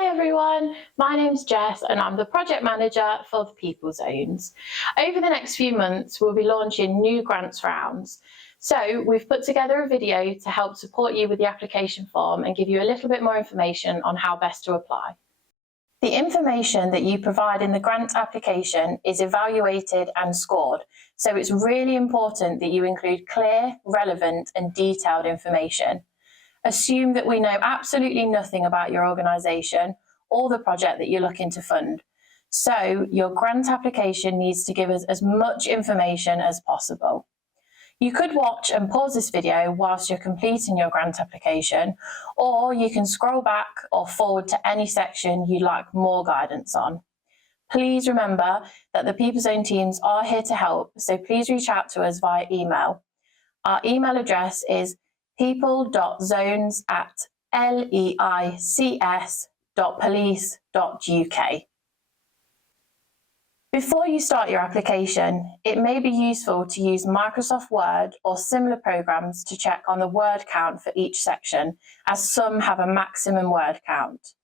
Hi everyone, my name's Jess and I'm the project manager for the People Zones. Over the next few months we'll be launching new grants rounds. So we've put together a video to help support you with the application form and give you a little bit more information on how best to apply. The information that you provide in the grant application is evaluated and scored, so it's really important that you include clear, relevant and detailed information. Assume that we know absolutely nothing about your organisation or the project that you're looking to fund. So your grant application needs to give us as much information as possible. You could watch and pause this video whilst you're completing your grant application, or you can scroll back or forward to any section you'd like more guidance on. Please remember that the People Zone teams are here to help, so please reach out to us via email. Our email address is people.zones@leics.police.uk. Before you start your application, it may be useful to use Microsoft Word or similar programs to check on the word count for each section, as some have a maximum word count.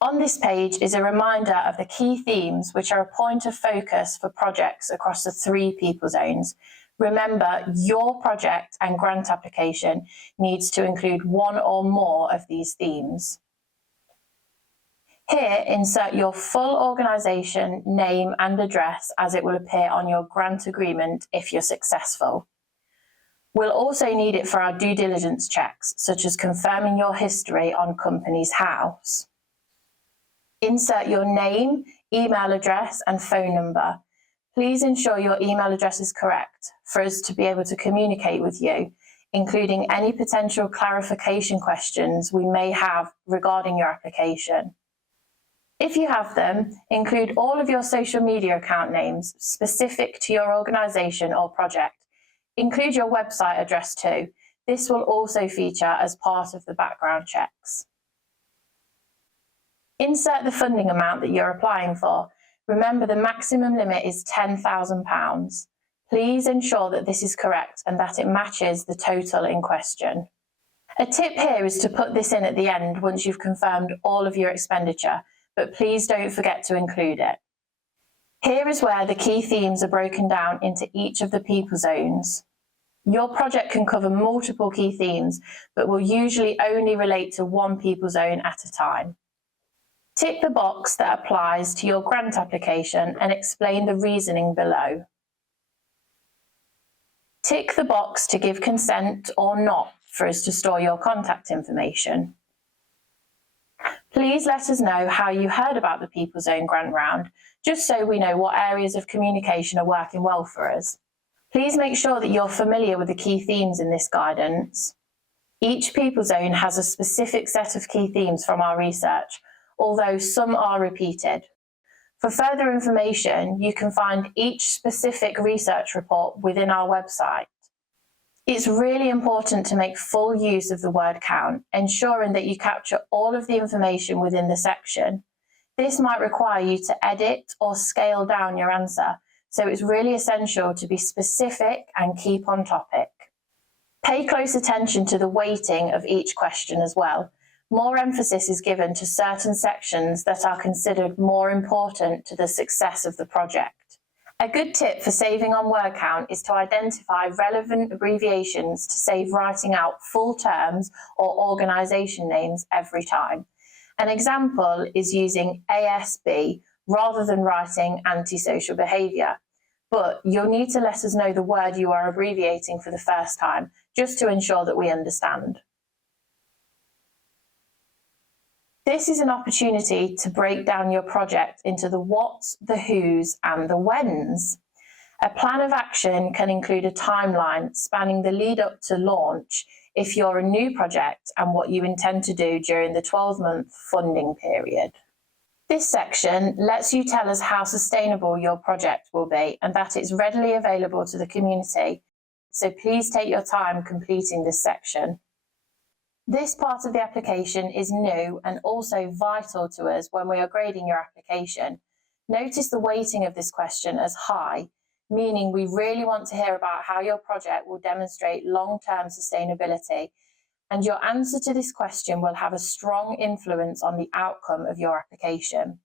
On this page is a reminder of the key themes which are a point of focus for projects across the 3 People Zones. Remember, your project and grant application needs to include one or more of these themes. Here, insert your full organisation, name and address as it will appear on your grant agreement if you're successful. We'll also need it for our due diligence checks, such as confirming your history on Companies House. Insert your name, email address and phone number. Please ensure your email address is correct for us to be able to communicate with you, including any potential clarification questions we may have regarding your application. If you have them, include all of your social media account names specific to your organisation or project. Include your website address too. This will also feature as part of the background checks. Insert the funding amount that you're applying for. Remember, the maximum limit is £10,000. Please ensure that this is correct and that it matches the total in question. A tip here is to put this in at the end once you've confirmed all of your expenditure, but please don't forget to include it. Here is where the key themes are broken down into each of the People Zones. Your project can cover multiple key themes, but will usually only relate to one People Zone at a time. Tick the box that applies to your grant application and explain the reasoning below. Tick the box to give consent or not for us to store your contact information. Please let us know how you heard about the People Zone grant round, just so we know what areas of communication are working well for us. Please make sure that you're familiar with the key themes in this guidance. Each People Zone has a specific set of key themes from our research, although some are repeated. For further information, you can find each specific research report within our website. It's really important to make full use of the word count, ensuring that you capture all of the information within the section. This might require you to edit or scale down your answer, so it's really essential to be specific and keep on topic. Pay close attention to the weighting of each question as well. More emphasis is given to certain sections that are considered more important to the success of the project. A good tip for saving on word count is to identify relevant abbreviations to save writing out full terms or organisation names every time. An example is using ASB rather than writing antisocial behaviour, but you'll need to let us know the word you are abbreviating for the first time, just to ensure that we understand. This is an opportunity to break down your project into the whats, the whos and the whens. A plan of action can include a timeline spanning the lead up to launch if you're a new project and what you intend to do during the 12-month funding period. This section lets you tell us how sustainable your project will be and that it's readily available to the community, so please take your time completing this section. This part of the application is new and also vital to us when we are grading your application. Notice the weighting of this question as high, meaning we really want to hear about how your project will demonstrate long-term sustainability and your answer to this question will have a strong influence on the outcome of your application.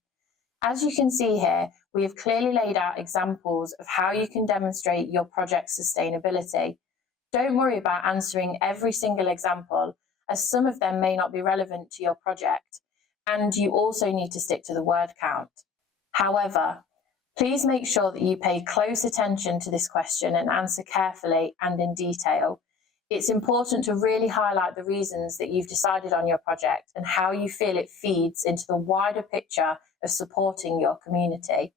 As you can see here, we have clearly laid out examples of how you can demonstrate your project's sustainability. Don't worry about answering every single example, as some of them may not be relevant to your project, and you also need to stick to the word count. However, please make sure that you pay close attention to this question and answer carefully and in detail. It's important to really highlight the reasons that you've decided on your project and how you feel it feeds into the wider picture of supporting your community.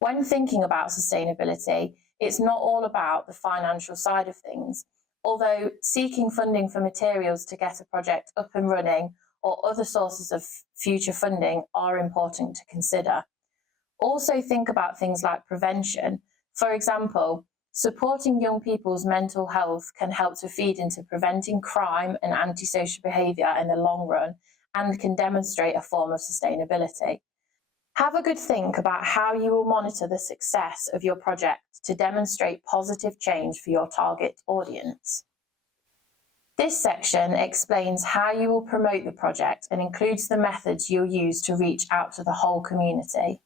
When thinking about sustainability, it's not all about the financial side of things, although seeking funding for materials to get a project up and running or other sources of future funding are important to consider. Also think about things like prevention. For example, supporting young people's mental health can help to feed into preventing crime and antisocial behaviour in the long run and can demonstrate a form of sustainability. Have a good think about how you will monitor the success of your project to demonstrate positive change for your target audience. This section explains how you will promote the project and includes the methods you'll use to reach out to the whole community.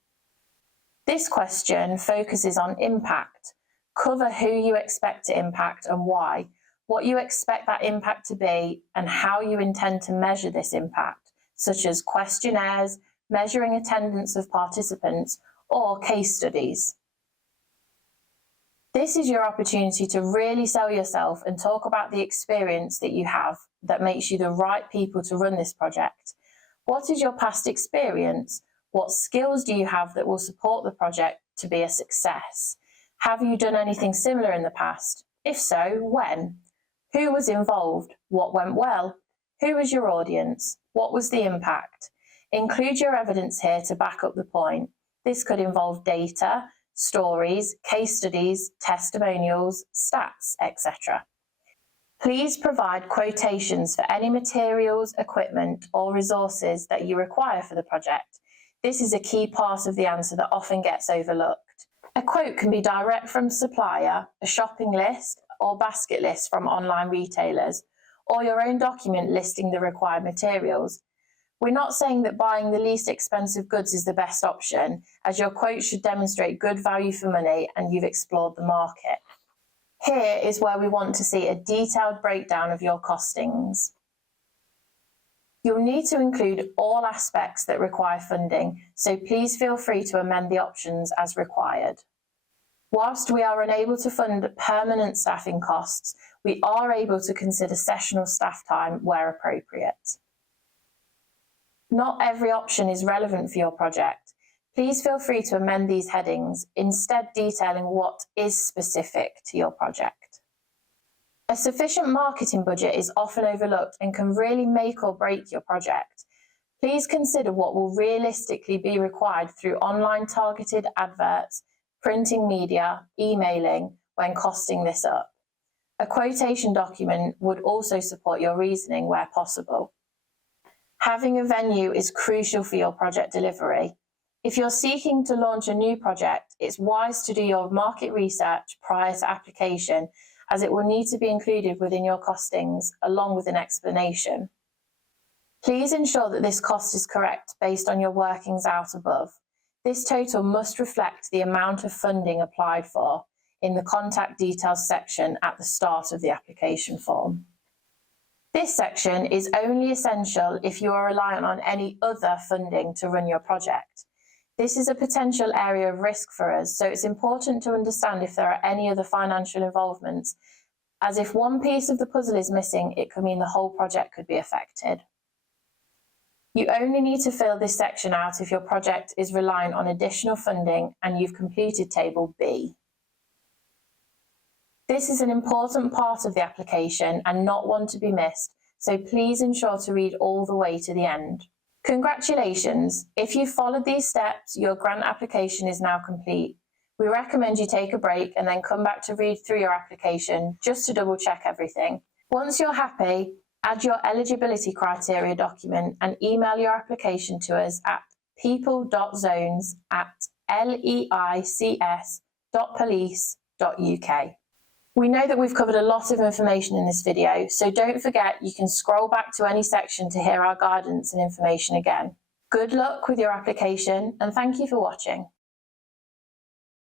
This question focuses on impact. Cover who you expect to impact and why, what you expect that impact to be, and how you intend to measure this impact, such as questionnaires, measuring attendance of participants, or case studies. This is your opportunity to really sell yourself and talk about the experience that you have that makes you the right people to run this project. What is your past experience? What skills do you have that will support the project to be a success? Have you done anything similar in the past? If so, when? Who was involved? What went well? Who was your audience? What was the impact? Include your evidence here to back up the point. This could involve data, stories, case studies, testimonials, stats, etc. Please provide quotations for any materials, equipment, or resources that you require for the project. This is a key part of the answer that often gets overlooked. A quote can be direct from supplier, a shopping list, or basket list from online retailers, or your own document listing the required materials. We're not saying that buying the least expensive goods is the best option, as your quote should demonstrate good value for money and you've explored the market. Here is where we want to see a detailed breakdown of your costings. You'll need to include all aspects that require funding, so please feel free to amend the options as required. Whilst we are unable to fund permanent staffing costs, we are able to consider sessional staff time where appropriate. Not every option is relevant for your project. Please feel free to amend these headings, instead detailing what is specific to your project. A sufficient marketing budget is often overlooked and can really make or break your project. Please consider what will realistically be required through online targeted adverts, printing media, emailing when costing this up. A quotation document would also support your reasoning where possible. Having a venue is crucial for your project delivery. If you're seeking to launch a new project, it's wise to do your market research prior to application, as it will need to be included within your costings, along with an explanation. Please ensure that this cost is correct based on your workings out above. This total must reflect the amount of funding applied for in the contact details section at the start of the application form. This section is only essential if you are reliant on any other funding to run your project. This is a potential area of risk for us, so it's important to understand if there are any other financial involvements, as if one piece of the puzzle is missing, it could mean the whole project could be affected. You only need to fill this section out if your project is reliant on additional funding and you've completed Table B. This is an important part of the application and not one to be missed, so please ensure to read all the way to the end. Congratulations! If you've followed these steps, your grant application is now complete. We recommend you take a break and then come back to read through your application just to double check everything. Once you're happy, add your eligibility criteria document and email your application to us at people.zones@leics.police.uk. We know that we've covered a lot of information in this video, so don't forget you can scroll back to any section to hear our guidance and information again. Good luck with your application, and thank you for watching.